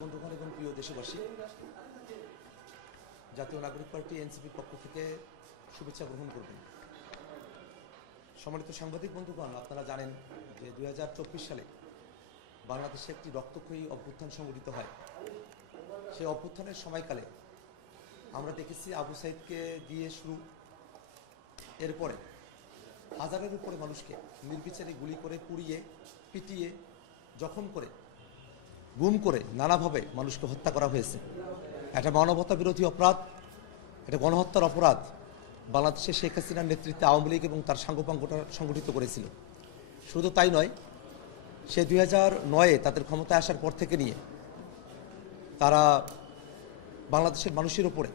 বন্ধুগণ এবং প্রিয় দেশবাসী, জাতীয় নাগরিক পার্টি এনসিপির পক্ষ থেকে শুভেচ্ছা গ্রহণ করবেন। সম্মানিত সাংবাদিক বন্ধুগণ, আপনারা জানেন যে 2024 সালে বাংলাদেশে একটি রক্তক্ষয়ী অভ্যুত্থান সংঘটিত হয়। সেই অভ্যুত্থানের সময়কালে আমরা দেখেছি আবু সাইদকে দিয়ে শুরু, এরপরে হাজারের উপরে মানুষকে নির্বিচারে গুলি করে, পুড়িয়ে, পিটিয়ে, জখম করে, গুম করে নানাভাবে মানুষকে হত্যা করা হয়েছে। একটা মানবতা বিরোধী অপরাধ, এটা গণহত্যার অপরাধ বাংলাদেশে শেখ হাসিনার নেতৃত্বে আওয়ামী লীগ এবং তার সাঙ্গপাঙ্গটা সংগঠিত করেছিল। শুধু তাই নয়, সে 2009-এ তাদের ক্ষমতায় আসার পর থেকে নিয়ে তারা বাংলাদেশের মানুষের উপরে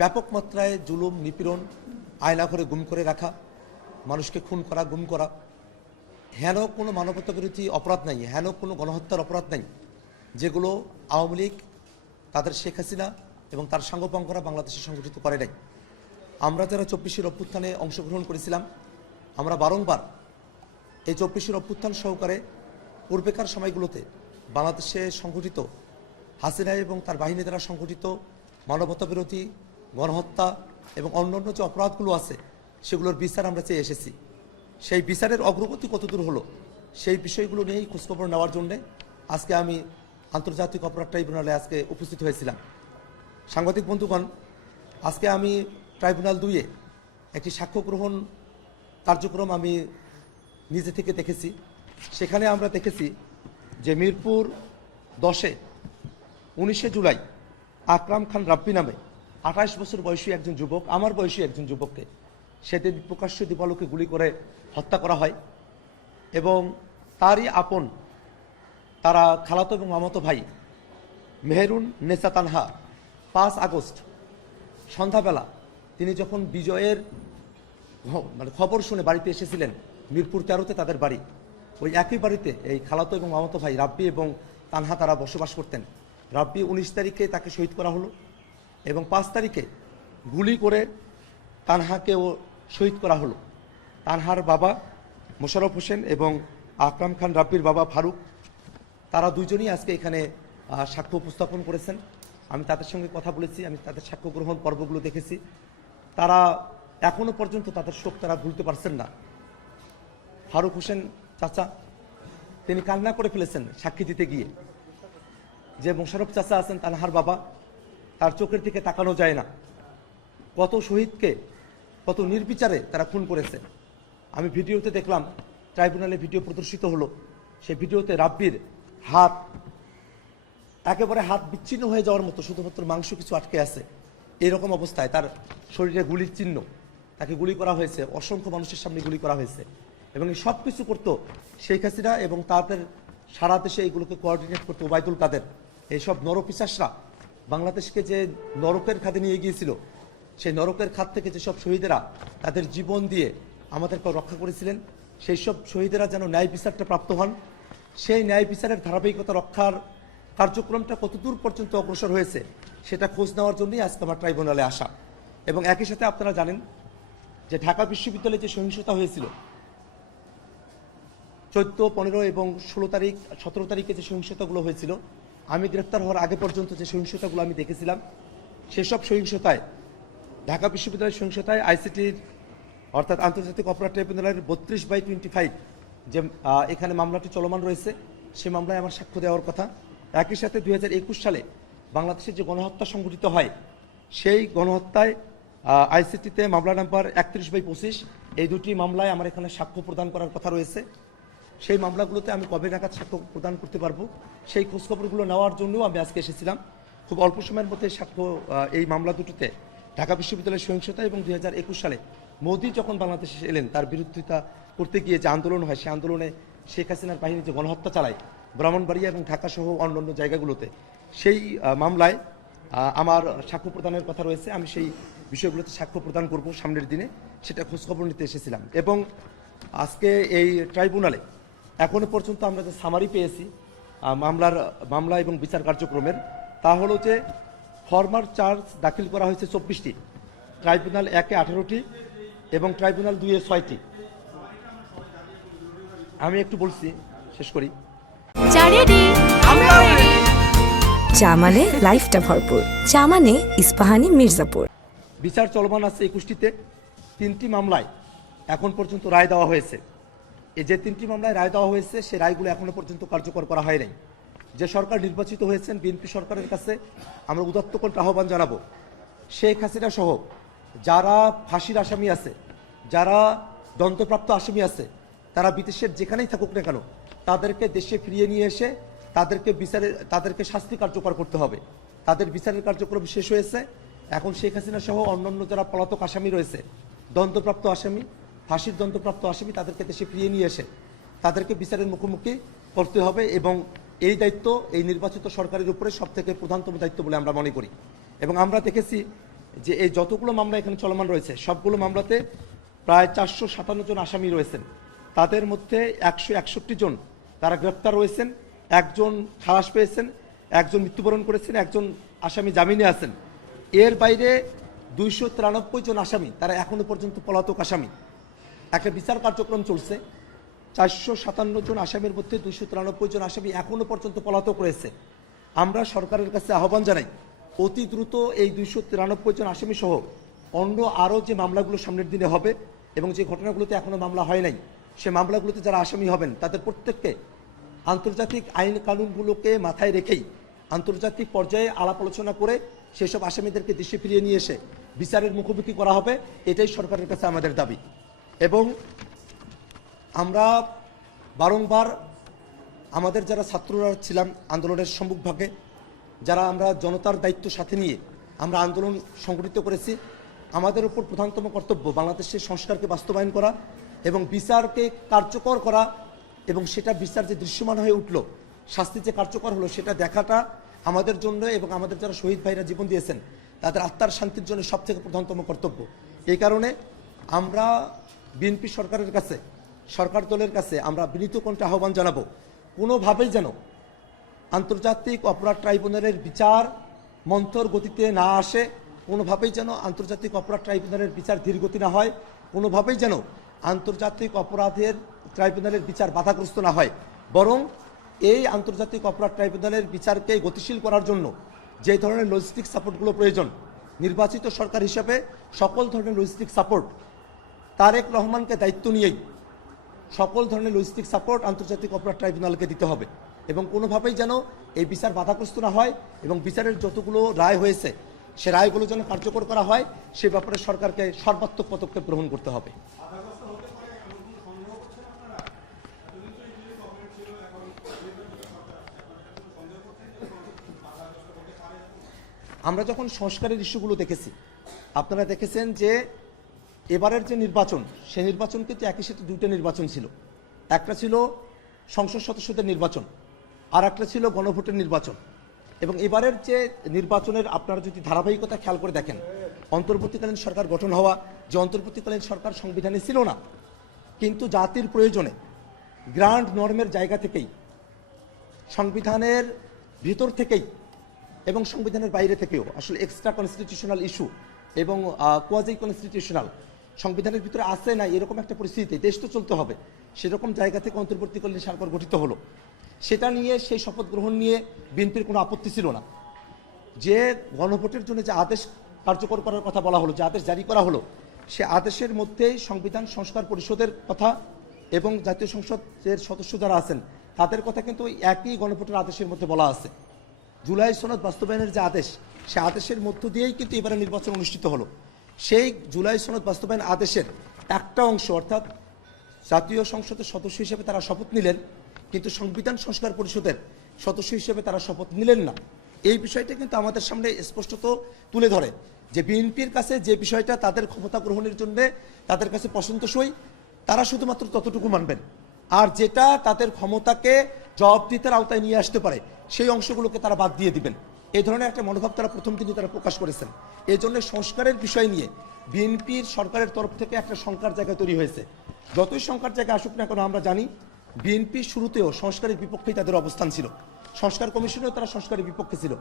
ব্যাপক মাত্রায় জুলুম, নিপীড়ন, আয়নাঘরে গুম করে রাখা, মানুষকে খুন করা, গুম করা, হেন কোনো মানবতা বিরোধী অপরাধ নাই, হেন কোনো গণহত্যার অপরাধ নাই যেগুলো আওয়ামী লীগ, তাদের শেখ হাসিনা এবং তার সাঙ্গপাঙ্গরা বাংলাদেশে সংগঠিত করে নাই। আমরা যারা 24-এর অভ্যুত্থানে অংশগ্রহণ করেছিলাম, আমরা বারংবার এই 24-এর অভ্যুত্থান সহকারে পূর্বেকার সময়গুলোতে বাংলাদেশে সংগঠিত হাসিনা এবং তার বাহিনী দ্বারা সংগঠিত মানবতা বিরোধী গণহত্যা এবং অন্যান্য যে অপরাধগুলো আছে সেগুলোর বিচার আমরা চেয়ে এসেছি। সেই বিচারের অগ্রগতি কতদূর হলো সেই বিষয়গুলো নিয়েই খোঁজখবর নেওয়ার জন্যে আজকে আমি আন্তর্জাতিক অপরাধ ট্রাইব্যুনালে আজকে উপস্থিত হয়েছিলাম। সাংবাদিক বন্ধুগণ, আজকে আমি ট্রাইব্যুনাল 2-এ একটি সাক্ষ্য গ্রহণ কার্যক্রম আমি নিজে থেকে দেখেছি। সেখানে আমরা দেখেছি যে মিরপুর 10-এ 19শে জুলাই আকরাম খান রাব্বি নামে 28 বছর বয়সী একজন যুবক, আমার বয়সী একজন যুবককে সেদিন প্রকাশ্য দিবালোকে গুলি করে হত্যা করা হয় এবং তারই আপন, তারা খালাতো এবং মামাতো ভাই মেহেরুন নেসা তানহা 5 আগস্ট সন্ধ্যাবেলা তিনি যখন বিজয়ের খবর শুনে বাড়িতে এসেছিলেন, মিরপুর 13-তে তাদের বাড়ি, ওই একই বাড়িতে এই খালাতো এবং মামাতো ভাই রাব্বি এবং তানহা তারা বসবাস করতেন। রাব্বি 19 তারিখে তাকে শহীদ করা হলো এবং 5 তারিখে গুলি করে তানহাকেও শহীদ করা হলো। তানহার বাবা মোশাররফ হোসেন এবং আকরাম খান রাব্বির বাবা ফারুক, তারা দুইজনই আজকে এখানে সাক্ষ্য উপস্থাপন করেছেন। আমি তাদের সঙ্গে কথা বলেছি, আমি তাদের সাক্ষ্য গ্রহণ পর্বগুলো দেখেছি। তারা এখনো পর্যন্ত তাদের শোক তারা ভুলতে পারছেন না। ফারুক হোসেন চাচা তিনি কান্না করে ফেলেছেন সাক্ষী দিতে গিয়ে। যে মোশাররফ চাচা আছেন তানহার বাবা, তার চোখের দিকে তাকানো যায় না। কত শহীদকে কত নির্বিচারে তারা খুন করেছে। আমি ভিডিওতে দেখলাম, ট্রাইব্যুনালে ভিডিও প্রদর্শিত হলো, সেই ভিডিওতে রাব্বির হাত একেবারে হাত বিচ্ছিন্ন হয়ে যাওয়ার মতো, শুধুমাত্র মাংস কিছু আটকে আছে, এইরকম অবস্থায় তার শরীরে গুলির চিহ্ন, তাকে গুলি করা হয়েছে, অসংখ্য মানুষের সামনে গুলি করা হয়েছে। এবং এই সব কিছু করতো শেখ হাসিনা এবং তাদের সারা দেশে এইগুলোকে কোঅর্ডিনেট করতো ওবায়দুল কাদের। এইসব নরপিশাচরা বাংলাদেশকে যে নরকের খাদে নিয়ে গিয়েছিল, সেই নরকের খাত থেকে যেসব শহীদেরা তাদের জীবন দিয়ে আমাদেরকে রক্ষা করেছিলেন, সেই সব শহীদেরা যেন ন্যায় বিচারটা প্রাপ্ত হন, সেই ন্যায় বিচারের ধারাবাহিকতা রক্ষার কার্যক্রমটা কতদূর পর্যন্ত অগ্রসর হয়েছে সেটা খোঁজ নেওয়ার জন্যই আজকে আমার ট্রাইব্যুনালে আসা। এবং একই সাথে আপনারা জানেন যে ঢাকা বিশ্ববিদ্যালয়ে যে সহিংসতা হয়েছিল 14, 15 এবং 16 তারিখ, 17 তারিখে যে সহিংসতাগুলো হয়েছিল, আমি গ্রেফতার হওয়ার আগে পর্যন্ত যে সহিংসতাগুলো আমি দেখেছিলাম, সেসব সহিংসতায়, ঢাকা বিশ্ববিদ্যালয়ের সহিংসতায় আইসিটির অর্থাৎ আন্তর্জাতিক অপরাধ ট্রাইব্যুনালের 32/25 যে এখানে মামলাটি চলমান রয়েছে, সে মামলায় আমার সাক্ষ্য দেওয়ার কথা। একই সাথে 2021 সালে বাংলাদেশের যে গণহত্যা সংঘটিত হয়, সেই গণহত্যায় আইসিটিতে মামলা নাম্বার 31/25, এই দুটি মামলায় আমার এখানে সাক্ষ্য প্রদান করার কথা রয়েছে। সেই মামলাগুলোতে আমি কবে নাগাদ সাক্ষ্য প্রদান করতে পারবো সেই খোঁজখবরগুলো নেওয়ার জন্যও আমি আজকে এসেছিলাম। খুব অল্প সময়ের মধ্যে সাক্ষ্য, এই মামলা দুটোতে ঢাকা বিশ্ববিদ্যালয়ের সহিংসতা এবং 2021 সালে মোদি যখন বাংলাদেশে এলেন তার বিরোধিতা করতে গিয়ে যে আন্দোলন হয়, সেই আন্দোলনে শেখ হাসিনার বাহিনী যে গণহত্যা চালায় ব্রাহ্মণবাড়িয়া এবং ঢাকা সহ অন্যান্য জায়গাগুলোতে, সেই মামলায় আমার সাক্ষ্য প্রদানের কথা রয়েছে। আমি সেই বিষয়গুলোতে সাক্ষ্য প্রদান করব সামনের দিনে, সেটা খোঁজখবর নিতে এসেছিলাম। এবং আজকে এই ট্রাইব্যুনালে এখনো পর্যন্ত আমরা যে সামারি পেয়েছি মামলা এবং বিচার কার্যক্রমের, তা হলো যে ফরমাল চার্জ দাখিল করা হয়েছে 24টি, ট্রাইব্যুনাল 1-এ 18টি এবং ট্রাইব্যুনাল 2-এ 6টি। আমি একটু বলছি, শেষ করি। চা মানে লাইফটা ভরপুর, চা মানে ইস্পাহানি মির্জাপুর। বিচার চলমান আছে 21টিতে, 3টি মামলায় এখন পর্যন্ত রায় দেওয়া হয়েছে। এই যে 3টি মামলায় রায় দেওয়া হয়েছে, সেই রায়গুলো এখনো পর্যন্ত কার্যকর করা হয় নাই। যে সরকার নির্বাচিত হয়েছেন, বিএনপি সরকারের কাছে আমরা উদাত্ত কণ্ঠে আহ্বান জানাবো, শেখ হাসিনা সহ যারা ফাঁসির আসামি আছে, যারা দণ্ডপ্রাপ্ত আসামি আছে, তারা বিদেশের যেখানেই থাকুক না কেন, তাদেরকে দেশে ফিরিয়ে নিয়ে এসে তাদেরকে শাস্তি কার্যকর করতে হবে। তাদের বিচারের কার্যক্রম শেষ হয়েছে। এখন শেখ হাসিনা সহ অন্যান্য যারা পলাতক আসামি রয়েছে, দণ্ডপ্রাপ্ত আসামি, ফাঁসির দণ্ডপ্রাপ্ত আসামি, তাদেরকে দেশে ফিরিয়ে নিয়ে এসে তাদেরকে বিচারের মুখোমুখি করতে হবে। এবং এই দায়িত্ব এই নির্বাচিত সরকারের উপরে সবথেকে প্রধানতম দায়িত্ব বলে আমরা মনে করি। এবং আমরা দেখেছি যে এই যতগুলো মামলা এখানে চলমান রয়েছে, সবগুলো মামলাতে প্রায় 457 জন আসামি রয়েছেন। তাদের মধ্যে 161 জন তারা গ্রেপ্তার রয়েছেন, একজন খালাস পেয়েছেন, একজন মৃত্যুবরণ করেছেন, একজন আসামি জামিনে আছেন। এর বাইরে 293 জন আসামি তারা এখনো পর্যন্ত পলাতক আসামি। একটা বিচার কার্যক্রম চলছে। 457 জন আসামির মধ্যে 293 জন আসামি এখনো পর্যন্ত পলাতক রয়েছে। আমরা সরকারের কাছে আহ্বান জানাই, অতি দ্রুত এই 293 জন আসামি সহ অন্য আরও যে মামলাগুলো সামনের দিনে হবে এবং যে ঘটনাগুলোতে এখনো মামলা হয় নাই, সে মামলাগুলোতে যারা আসামি হবেন তাদের প্রত্যেককে আন্তর্জাতিক আইন কানুনগুলোকে মাথায় রেখেই আন্তর্জাতিক পর্যায়ে আলাপ আলোচনা করে সেসব আসামিদেরকে দেশে ফিরিয়ে নিয়ে এসে বিচারের মুখোমুখি করা হবে। এটাই সরকারের কাছে আমাদের দাবি। এবং আমরা বারংবার আমাদের যারা ছাত্ররা ছিলাম আন্দোলনের সম্মুখভাগে, যারা আমরা জনতার দায়িত্ব সাথে নিয়ে আমরা আন্দোলন সংগঠিত করেছি, আমাদের উপর প্রধানতম কর্তব্য বাংলাদেশের সংস্কারকে বাস্তবায়ন করা এবং বিচারকে কার্যকর করা, এবং সেটা বিচার যে দৃশ্যমান হয়ে উঠল, শাস্তি যে কার্যকর হলো, সেটা দেখাটা আমাদের জন্য এবং আমাদের যারা শহীদ ভাইরা জীবন দিয়েছেন তাদের আত্মার শান্তির জন্য সবথেকে প্রধানতম কর্তব্য। এই কারণে আমরা বিএনপি সরকারের কাছে, সরকার দলের কাছে আমরা বিনীত কণ্ঠে আহ্বান জানাবো, কোনোভাবেই যেন আন্তর্জাতিক অপরাধ ট্রাইব্যুনালের বিচার মন্থর গতিতে না আসে, কোনোভাবেই যেন আন্তর্জাতিক অপরাধ ট্রাইব্যুনালের বিচার ধীরগতি না হয়, কোনোভাবেই যেন আন্তর্জাতিক অপরাধের ট্রাইব্যুনালের বিচার বাধাগ্রস্ত না হয়। বরং এই আন্তর্জাতিক অপরাধ ট্রাইব্যুনালের বিচারকে গতিশীল করার জন্য যে ধরনের লজিস্টিক সাপোর্টগুলো প্রয়োজন, নির্বাচিত সরকার হিসাবে সকল ধরনের লজিস্টিক সাপোর্ট তারেক রহমানকে দায়িত্ব নিয়েই সকল ধরনের লজিস্টিক সাপোর্ট আন্তর্জাতিক অপরাধ ট্রাইব্যুনালকে দিতে হবে। এবং কোনোভাবেই যেন এই বিচার বাধাগ্রস্ত না হয় এবং বিচারের যতগুলো রায় হয়েছে সে রায়গুলো যেন কার্যকর করা হয়, সে ব্যাপারে সরকারকে সর্বাত্মক পদক্ষেপ গ্রহণ করতে হবে। আমরা যখন সংস্কারের ইস্যুগুলো দেখেছি, আপনারা দেখেছেন যে এবারের যে নির্বাচন, সেই নির্বাচন কিন্তু একই সাথে দুইটা নির্বাচন ছিল। একটা ছিল সংসদ সদস্যদের নির্বাচন, আর একটা ছিল গণভোটের নির্বাচন। এবং এবারের যে নির্বাচনের আপনারা যদি ধারাবাহিকতা খেয়াল করে দেখেন, অন্তর্বর্তীকালীন সরকার গঠন হওয়া, যে অন্তর্বর্তীকালীন সরকার সংবিধানে ছিল না, কিন্তু জাতির প্রয়োজনে গ্রান্ড নর্মের জায়গা থেকেই, সংবিধানের ভিতর থেকেই এবং সংবিধানের বাইরে থেকেও আসলে এক্সট্রা কনস্টিটিউশনাল ইস্যু এবং কোয়াজি কনস্টিটিউশনাল সংবিধানের ভিতরে আছে না এরকম একটা পরিস্থিতিতে দেশ তো চলতে হবে, সেরকম জায়গা থেকে অন্তর্বর্তীকালীন সরকার গঠিত হলো। সেটা নিয়ে, সেই শপথ গ্রহণ নিয়ে বিএনপির কোনো আপত্তি ছিল না। যে গণভোটের জন্য যে আদেশ কার্যকর করার কথা বলা হলো, যে আদেশ জারি করা হলো, সে আদেশের মধ্যেই সংবিধান সংস্কার পরিষদের কথা এবং জাতীয় সংসদের সদস্য যারা আছেন তাদের কথা কিন্তু একই গণভোটের আদেশের মধ্যে বলা আছে। জুলাই সনদ বাস্তবায়নের যে আদেশ, সে আদেশের মধ্য দিয়েই কিন্তু এবারে নির্বাচন অনুষ্ঠিত হলো। সেই জুলাই সনদ বাস্তবায়ন আদেশের একটা অংশ, অর্থাৎ জাতীয় সংসদের সদস্য হিসেবে তারা শপথ নিলেন, কিন্তু সংবিধান সংস্কার পরিষদের সদস্য হিসেবে তারা শপথ নিলেন না। এই বিষয়টা কিন্তু আমাদের সামনে স্পষ্টত তুলে ধরে যে বিএনপির কাছে যে বিষয়টা তাদের ক্ষমতা গ্রহণের জন্য তাদের কাছে পছন্দসই, তারা শুধুমাত্র ততটুকু মানবেন, আর যেটা তাদের ক্ষমতাকে জবাবদিহিতার আওতায় নিয়ে আসতে পারে সেই অংশগুলোকে তারা বাদ দিয়ে দিবেন। এই ধরনের একটা মনোভাব তারা প্রথম দিনই তারা প্রকাশ করেছেন। এই জন্য সংস্কারের বিষয় নিয়ে বিএনপির সরকারের তরফ থেকে একটা শঙ্কার জায়গা তৈরি হয়েছে। যতই শঙ্কার জায়গা আসুক না কেন, আমরা জানি বিএনপি শুরুতেও সংস্কারের বিপক্ষেই তাদের অবস্থান ছিল, সংস্কার কমিশনেও তারা সংস্কারের বিপক্ষে ছিল।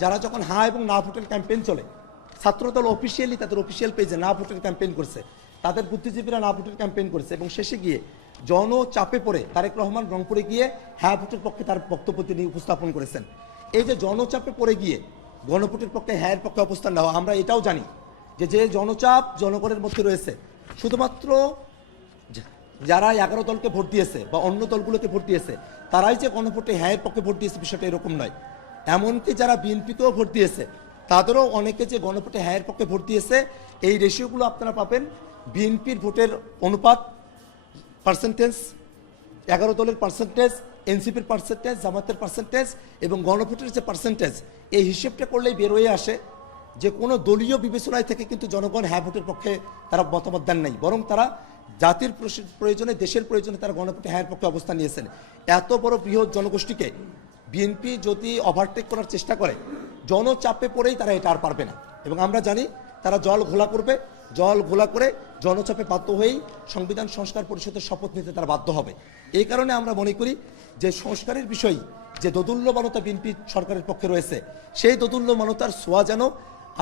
যারা যখন হ্যাঁ এবং না ভোটের ক্যাম্পেইন চলে, ছাত্রদল অফিসিয়ালি তাদের অফিসিয়াল পেজে না ভোটের ক্যাম্পেইন করছে, তাদের বুদ্ধিজীবীরা না ভোটের ক্যাম্পেইন করেছে, এবং শেষে গিয়ে জনচাপে পড়ে তারেক রহমান রংপুরে গিয়ে হ্যাঁ ভোটের পক্ষে তার বক্তব্য তিনি উপস্থাপন করেছেন। এই যে জনচাপে পড়ে গিয়ে গণভোটের পক্ষে হ্যাঁ পক্ষে অবস্থান নেওয়া, আমরা এটাও জানি যে জনচাপ জনগণের মধ্যে রয়েছে, শুধুমাত্র যারা 11 দলকে ভোট দিয়েছে বা অন্য দলগুলোকে ভোট দিয়েছে তারাই যে গণভোটে হ্যাঁ পক্ষে ভোট দিয়েছে বিষয়টা এরকম নয়। এমনকি যারা বিএনপিকেও ভোট দিয়েছে তাদেরও অনেকে যে গণভোটে হ্যাঁ পক্ষে ভোট দিয়েছে, এই রেশিওগুলো আপনারা পাবেন। বিএনপির ভোটের অনুপাত পার্সেন্টেজ, 11 দলের পার্সেন্টেজ, এনসিপির পার্সেন্টেজ, জামাতের পার্সেন্টেজ এবং গণভোটের যে পার্সেন্টেজ, এই হিসেবটা করলেই বের হয়ে আসে যে কোনো দলীয় বিবেচনায় থেকে কিন্তু জনগণ হ্যাঁ ভোটের পক্ষে তারা মতামত দেন নাই, বরং তারা জাতির প্রয়োজনে, দেশের প্রয়োজনে তারা গণভোটে হ্যাঁ পক্ষে অবস্থান নিয়েছেন। এত বড় বৃহৎ জনগোষ্ঠীকে বিএনপি যদি ওভারটেক করার চেষ্টা করে, জনচাপে পড়েই তারা এটা আর পারবে না। এবং আমরা জানি তারা জল ঘোলা করবে, জল ঘোলা করে জনচাপে বাধ্য হয়েই সংবিধান সংস্কার পরিষদের শপথ নিতে তারা বাধ্য হবে। এই কারণে আমরা মনে করি যে সংস্কারের বিষয় যে দোদুল্যমানতা বিএনপি সরকারের পক্ষে রয়েছে, সেই দোদুল্যমানতার ছোঁয়া যেন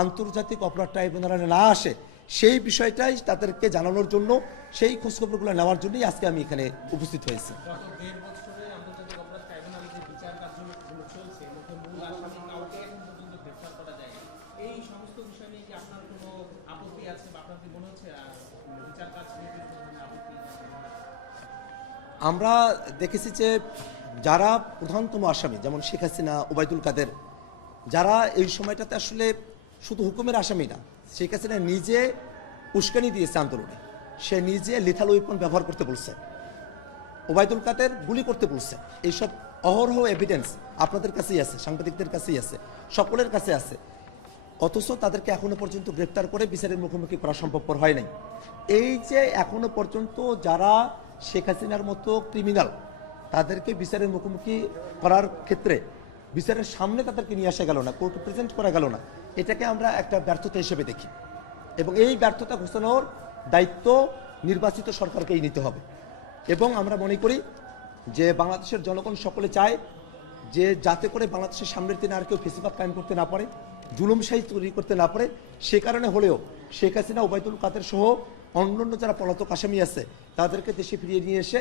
আন্তর্জাতিক অপরাধ ট্রাইব্যুনালে না আসে, সেই বিষয়টাই তাদেরকে জানানোর জন্য, সেই খোঁজখবরগুলো নেওয়ার জন্যই আজকে আমি এখানে উপস্থিত হয়েছি। গত 1.5 বছরে আন্তর্জাতিক অপরাধ ট্রাইব্যুনালে যে বিচার কার্যক্রম চলছে, এর মধ্যে মূল আসামি কাউকে এখন পর্যন্ত গ্রেফতার করা যায় না। এই সমস্ত বিষয় নিয়ে কি আপনার কোনো আপত্তি আছে বা আপনার কি মনে হচ্ছে বিচার কাজ নিয়ে কোনো আপত্তি আছে? আমরা দেখেছি যে যারা প্রধানতম আসামি যেমন শেখ হাসিনা, ওবায়দুল কাদের, যারা এই সময়টাতে আসলে শুধু হুকুমের আসামি না, শেখ হাসিনা নিজে উস্কানি দিয়েছে আন্দোলনে, সে নিজে লিথাল ওয়েপন ব্যবহার করতে বলছে, ওবায়দুল কাদের গুলি করতে বলছে। এইসব অহরহ এভিডেন্স আপনাদের কাছেই আছে, সাংবাদিকদের কাছেই আছে, সকলের কাছে আছে। অথচ তাদেরকে এখনো পর্যন্ত গ্রেপ্তার করে বিচারের মুখোমুখি করা সম্ভবপর হয় নাই। এই যে এখনো পর্যন্ত যারা শেখ হাসিনার মতো ক্রিমিনাল, তাদেরকে বিচারের মুখোমুখি করার ক্ষেত্রে বিচারের সামনে তাদেরকে নিয়ে আসা গেল না, কোর্টে প্রেজেন্ট করা গেল না, এটাকে আমরা একটা ব্যর্থতা হিসেবে দেখি। এবং এই ব্যর্থতা ঘোষণার দায়িত্ব নির্বাচিত সরকারকেই নিতে হবে। এবং আমরা মনে করি যে বাংলাদেশের জনগণ সকলে চায় যে যাতে করে বাংলাদেশের সামনের দিনে আর কেউ ফেসিবাদ কায়েম করতে না পারে, জুলুমশাহী তৈরি করতে না পারে। সে কারণে হলেও শেখ হাসিনা, ওবায়দুল কাদের সহ অন্যান্য যারা পলাতক আসামি আছে তাদেরকে দেশে ফিরিয়ে নিয়ে এসে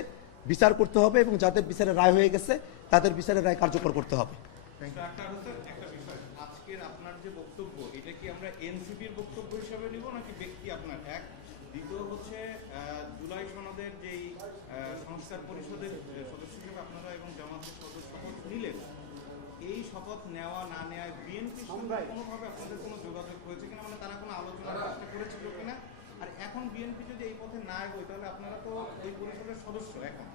বিচার করতে হবে এবং যাদের বিচারের রায় হয়ে গেছে তাদের বিচারের রায় কার্যকর করতে হবে। একটা বিষয়, আজকের আপনার যে বক্তব্য, এটা কি আমরা এনসিপির বক্তব্য হিসাবে নিব নাকি ব্যক্তি আপনার? এক, দ্বিতীয় হচ্ছে জুলাই সনদের যেই সংস্কার পরিষদের সদস্য হিসেবে আপনারা এবং জামাতের শপথ নিলেন, এই শপথ নেওয়া না নেওয়ায় বিএনপির সঙ্গে কোনোভাবে আপনাদের কোনো যোগাযোগ হয়েছে কিনা, মানে তারা কোনো আলোচনার চেষ্টা করেছিল কিনা? আর এখন বিএনপি যদি এই পথে না এগোয় তাহলে আপনারা তো ওই পরিষদের সদস্য, এখন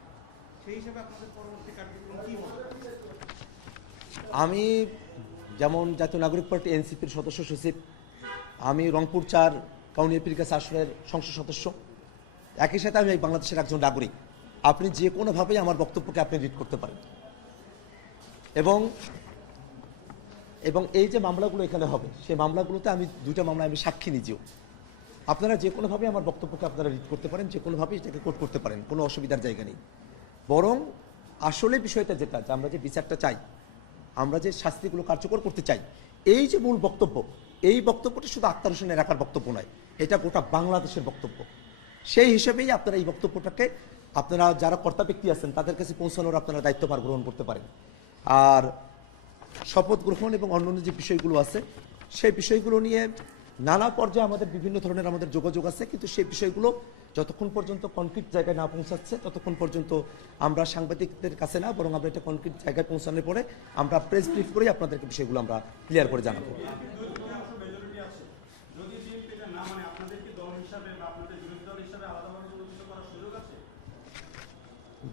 সেই হিসেবে আপনাদের পরবর্তী কার্যক্রম কি হবে? আমি যেমন জাতীয় নাগরিক পার্টি এনসিপির সদস্য সচিব, আমি রংপুর 4 কাউনিয়া পীরগাছা আসনের সংসদ সদস্য, একই সাথে আমি বাংলাদেশের একজন নাগরিক। আপনি যে কোনোভাবেই আমার বক্তব্যকে আপনি রিড করতে পারেন। এবং এই যে মামলাগুলো এখানে হবে, সেই মামলাগুলোতে আমি 2টা মামলায় আমি সাক্ষী নিজেও। আপনারা যে কোনোভাবে আমার বক্তব্যকে আপনারা রিড করতে পারেন, যে কোনোভাবেই এটাকে কোট করতে পারেন, কোনো অসুবিধার জায়গা নেই। বরং আসলে বিষয়টা যেটা, যে আমরা যে বিচারটা চাই, আমরা যে শাস্তিগুলো কার্যকর করতে চাই, এই যে মূল বক্তব্য, এই বক্তব্যটা শুধু আক্তার হোসেনের একার বক্তব্য নয়, এটা গোটা বাংলাদেশের বক্তব্য। সেই হিসেবেই আপনারা এই বক্তব্যটাকে আপনারা যারা কর্তা ব্যক্তি আছেন তাদের কাছে পৌঁছানোর আপনারা দায়িত্বভার গ্রহণ করতে পারেন। আর শপথ গ্রহণ এবং অন্যান্য যে বিষয়গুলো আছে, সেই বিষয়গুলো নিয়ে নানা পর্যায়ে আমাদের বিভিন্ন ধরনের আমাদের যোগাযোগ আছে, কিন্তু সেই বিষয়গুলো যতক্ষণ পর্যন্ত কনক্রিট জায়গায় না পৌঁছাচ্ছে ততক্ষণ পর্যন্ত আমরা সাংবাদিকদের কাছে না, বরং আমরা এটা কনক্রিট জায়গায় পৌঁছানোর পরে আমরা প্রেস ব্রিফ করে আপনাদেরকে বিষয়গুলো আমরা ক্লিয়ার করে জানাবো।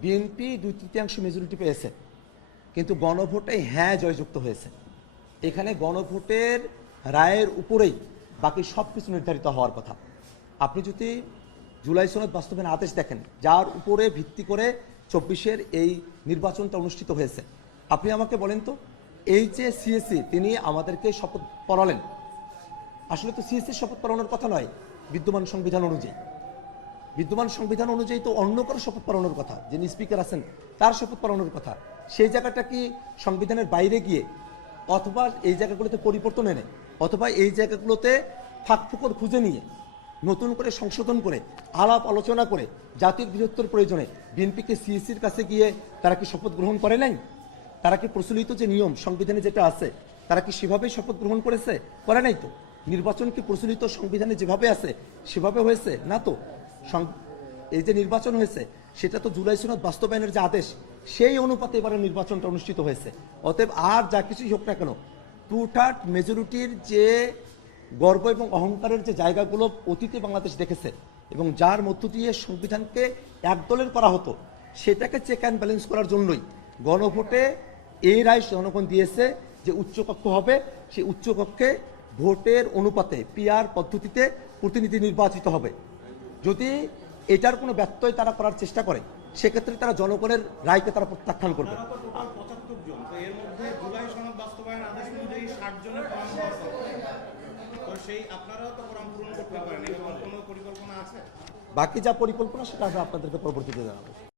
বিএনপি 2/3 মেজরিটি পেয়েছে, কিন্তু গণভোটে হ্যাঁ জয়যুক্ত হয়েছে। এখানে গণভোটের রায়ের উপরেই বাকি সব কিছু নির্ধারিত হওয়ার কথা। আপনি যদি জুলাই সনদ বাস্তবায়ন আদেশ দেখেন, যার উপরে ভিত্তি করে 24-এর এই নির্বাচনটা অনুষ্ঠিত হয়েছে, আপনি আমাকে বলেন তো, এই যে সিএসি তিনি আমাদেরকে শপথ পড়ালেন, আসলে তো সিএসির শপথ পড়ানোর কথা নয়। বিদ্যমান সংবিধান অনুযায়ী তো অন্য কারো শপথ পড়ানোর কথা, যিনি স্পিকার আছেন তার শপথ পড়ানোর কথা। সেই জায়গাটা কি সংবিধানের বাইরে গিয়ে, অথবা এই জায়গাগুলোতে পরিবর্তন এনে, অথবা এই জায়গাগুলোতে ফাঁকফোকর খুঁজে নিয়ে নতুন করে সংশোধন করে আলাপ আলোচনা করে জাতির বৃহত্তর প্রয়োজনে বিএনপিকে সিএসির কাছে গিয়ে তারা কি শপথ গ্রহণ করে নাই? তারা কি প্রচলিত যে নিয়ম সংবিধানে যেটা আছে তারা কি সেভাবেই শপথ গ্রহণ করেছে? করে নাই তো। নির্বাচন কি প্রচলিত সংবিধানে যেভাবে আছে সেভাবে হয়েছে? না তো। এই যে নির্বাচন হয়েছে সেটা তো জুলাই সনদ বাস্তবায়নের যে আদেশ সেই অনুপাতে এবারে নির্বাচনটা অনুষ্ঠিত হয়েছে। অতএব আর যা কিছুই হোক না কেন, 2/3 মেজরিটির যে গর্ব এবং অহংকারের যে জায়গাগুলো অতীতে বাংলাদেশ দেখেছে এবং যার মধ্য দিয়ে সংবিধানকে একদলের করা হতো, সেটাকে চেক অ্যান্ড ব্যালেন্স করার জন্যই গণভোটে এই রায় জনগণ দিয়েছে যে উচ্চকক্ষ হবে। সেই উচ্চকক্ষে ভোটের অনুপাতে পিআর পদ্ধতিতে প্রতিনিধি নির্বাচিত হবে। যদি এটার কোনো ব্যত্যয় তারা করার চেষ্টা করে সেক্ষেত্রে তারা জনগণের রায়কে তারা প্রত্যাখ্যান করবে। আপনারা তো টোটাল 75 জন, তো এর মধ্যে জুলাই সনদ বাস্তবায়ন আদেশ অনুযায়ী 60 জনের ফর্ম হওয়ার কথা। তো সেই আপনারাও তো ফর্ম পূরণ করতে পারেন, এরকম কোনো পরিকল্পনা আছে? বাকি যা পরিকল্পনা সেটা আমরা আপনাদেরকে পরবর্তীতে জানাবো।